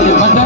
अरे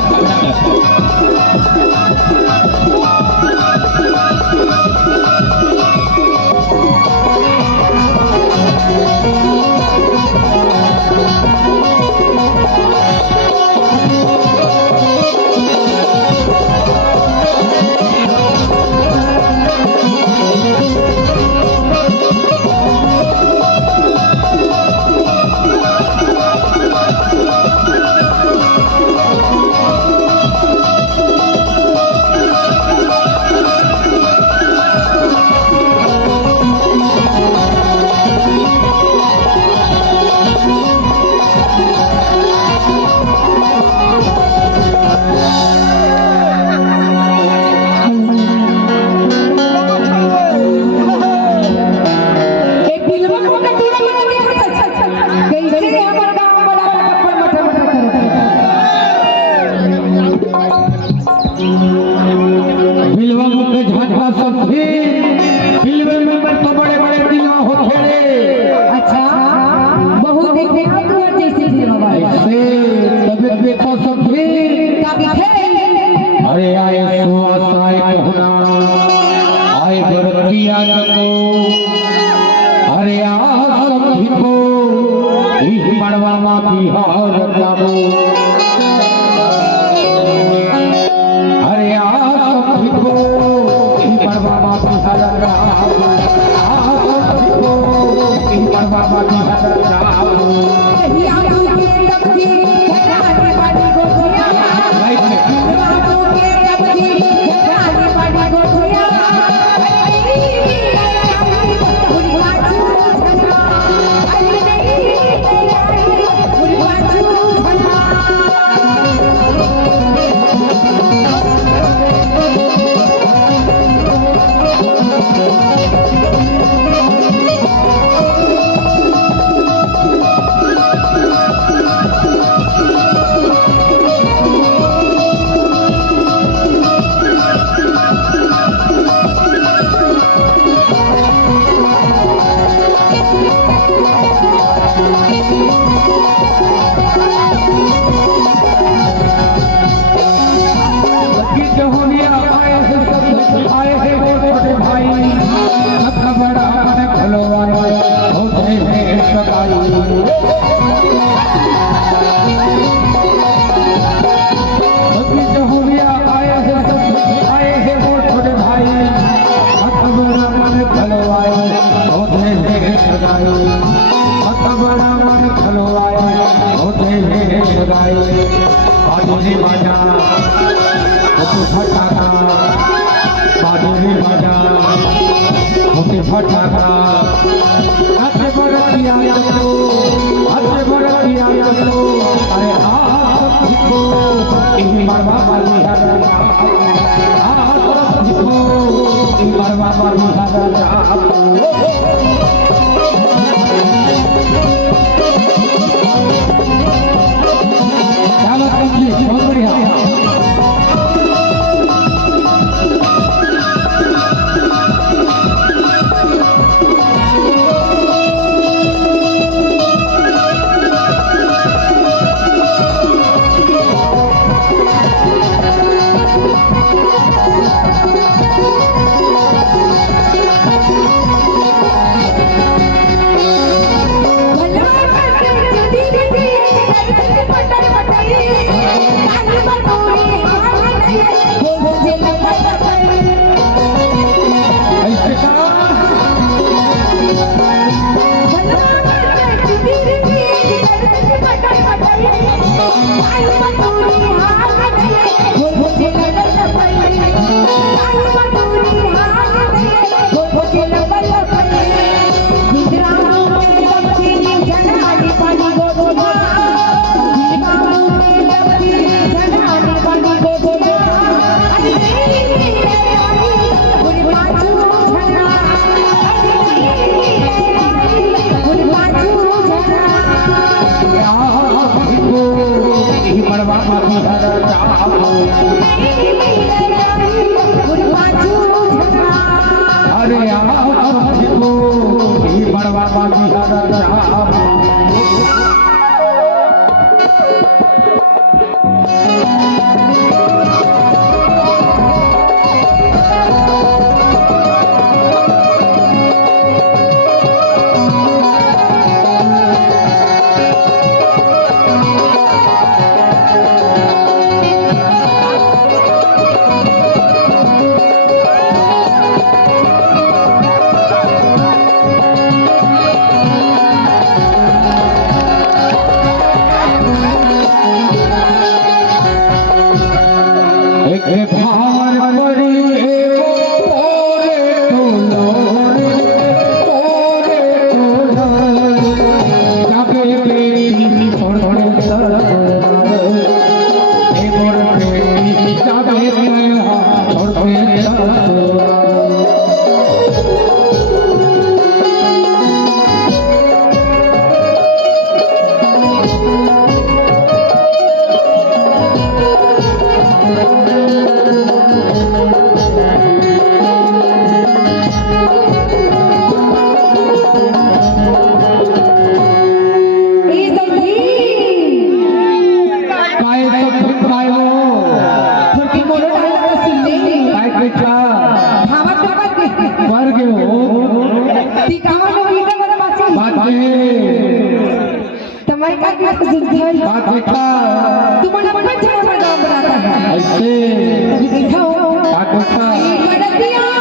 तुम्हारी का बात देखा तुम्हारा पंचम पर गाँव बनाता है ऐसे कभी देखा हो बात देखा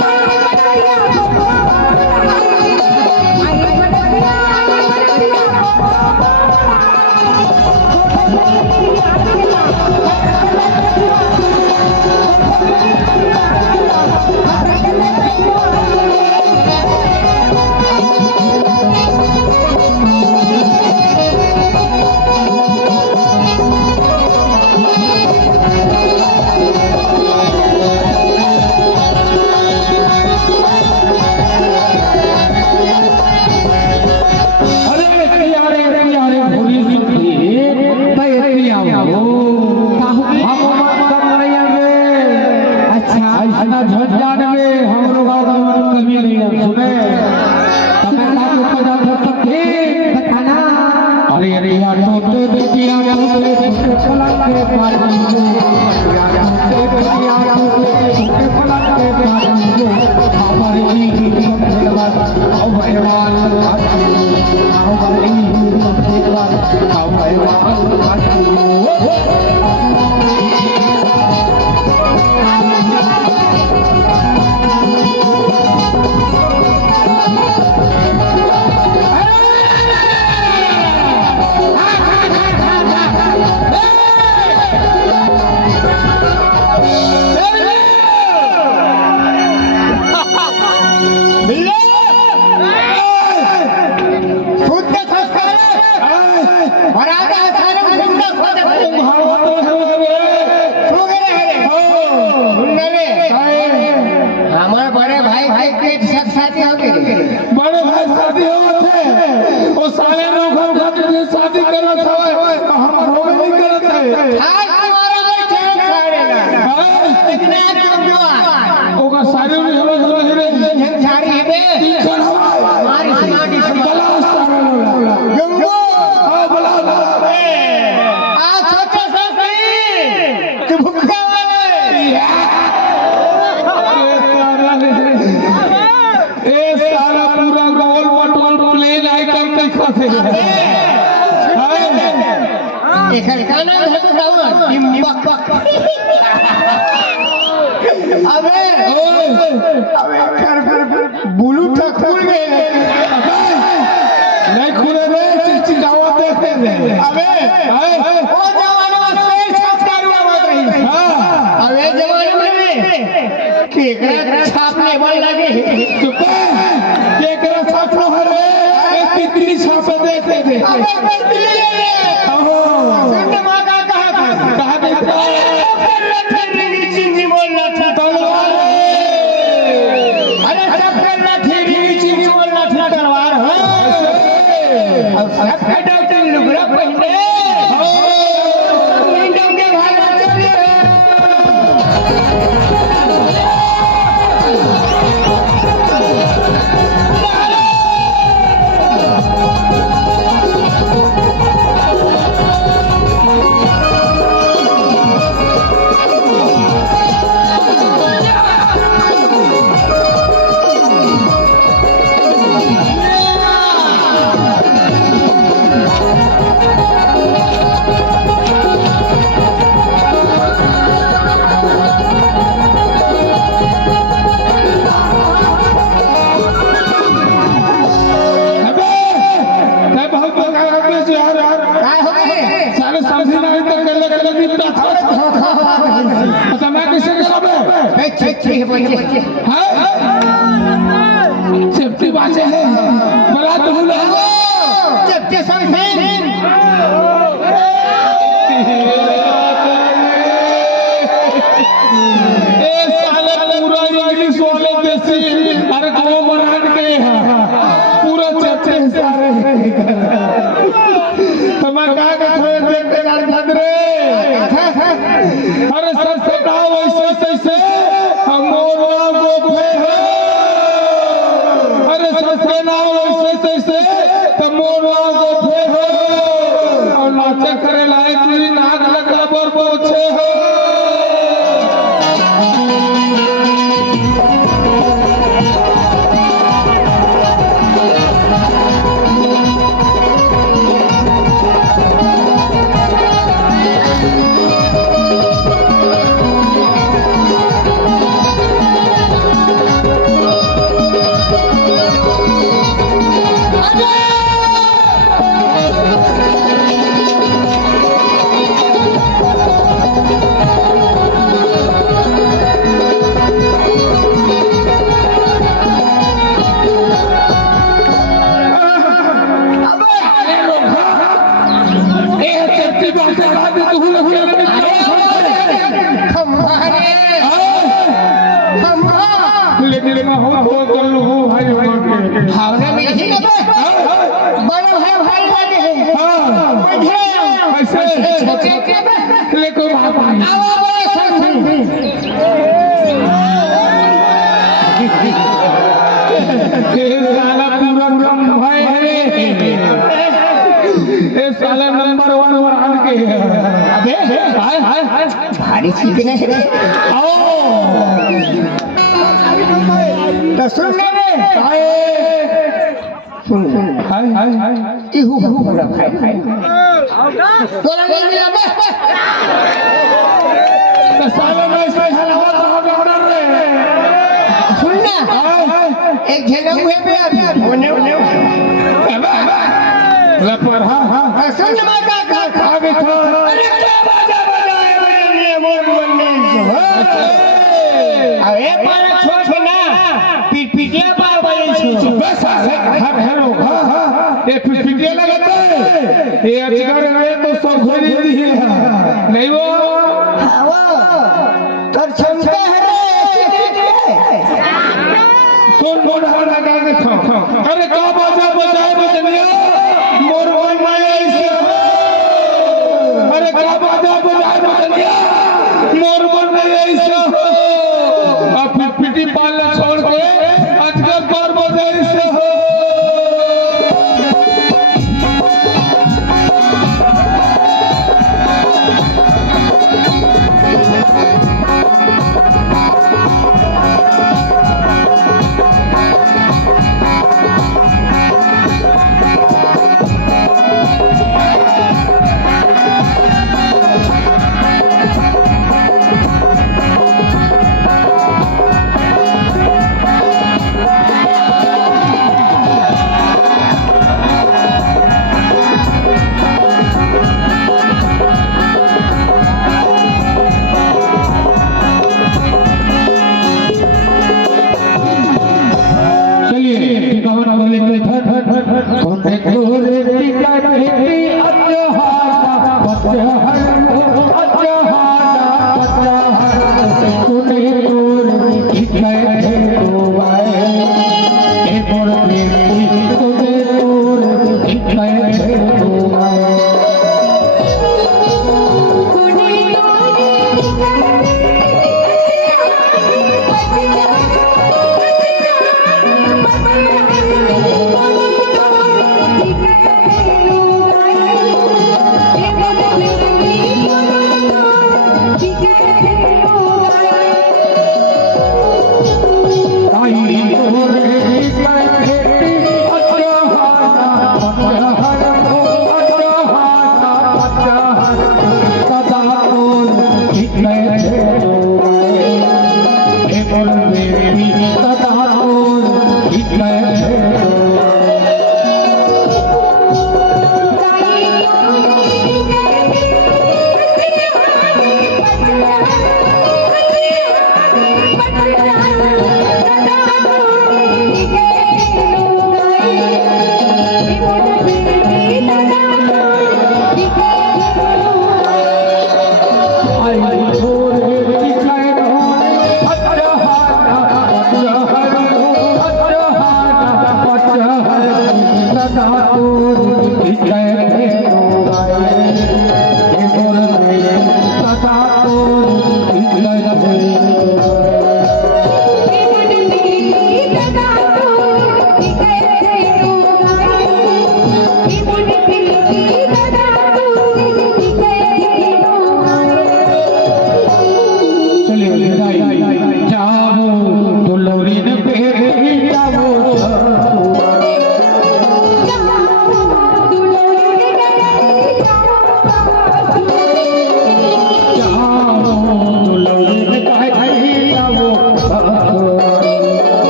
छापने बोल लगे छापना कितनी छापे देते थे सेफ्टी बाजे है बड़ा तो सेफ्टी पूरा इंग्लिश वाले देसी अरे गाँव मराठ गए हैं पूरा चर्चे सारे तुम्हें कहा का थोड़े देखते रे अरे सर से वैसे तैसे हम अरे ससुरे ना वैसे तैसे मोरवा गोफे हो और नाचे करे लाए पूरी नाक लगा पर पहुंचे हो बहुत हो कर लो भाई भाई के भावना में ही ना बड़ा भाई भाई लगे हैं हां ऐसे छोटे के ले को बात नहीं आओ बड़े संग ये साला पूरा कम भाई है ये साला नंबर 1 वरान के अबे हाय हाय हाय भारी चीज नहीं है आओ तो सुन ले हाय सुन हाय हाय हाय इहू पूरा भाई भाई तोरा नहीं मिला बे तो साला में से हलावत ऑर्डर रे सुन ना एक झेलम हुए पे होने लपर हां सुन माता का आगे था अरे क्या बाजा बजाए मेरे लिए मोर मन में अरे पर छोड़ ना पीटिया पार बजे छो बस हेलो हां ये पिटिया लगाता है ये अजगर गए तो सब घोड़ी दी है नहीं वो तर क्षमता है रे सुन बोल लगा के था अरे का बाजा बजाए बजनिया मोर मन में ऐसे अरे का बाजा बजाए बजनिया मोर मन में ऐसे अब पिटी पालना छोड़ के अजगर पर बजाए ऐसे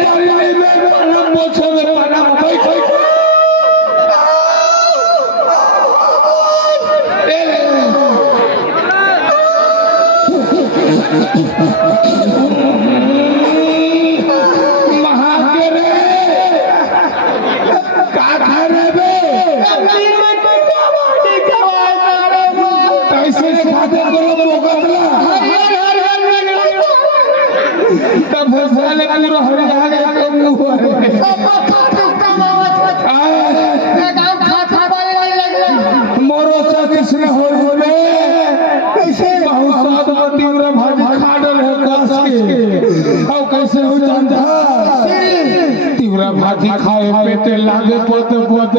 पानी नहीं में पाना मोछो में पाना बैठ महाकेरे का खा रे बे कैसे खाते बोलो मोकतला तब साले पूरा हरियाणा के मुंह मोरो से किसने हो रे कैसे बहुत सात तीव्र भाजी खाडल है कस के औ कैसे हो जानता तीव्र भाजी खाए पेटे लागे पोत पोत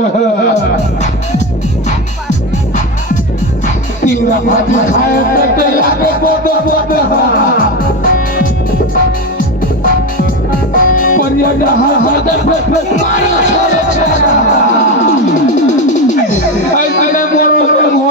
तीव्र भाजी खाए पेटे लागे पोत पोत पर ये डहा हदर पे मारा छोड़ छोड़ा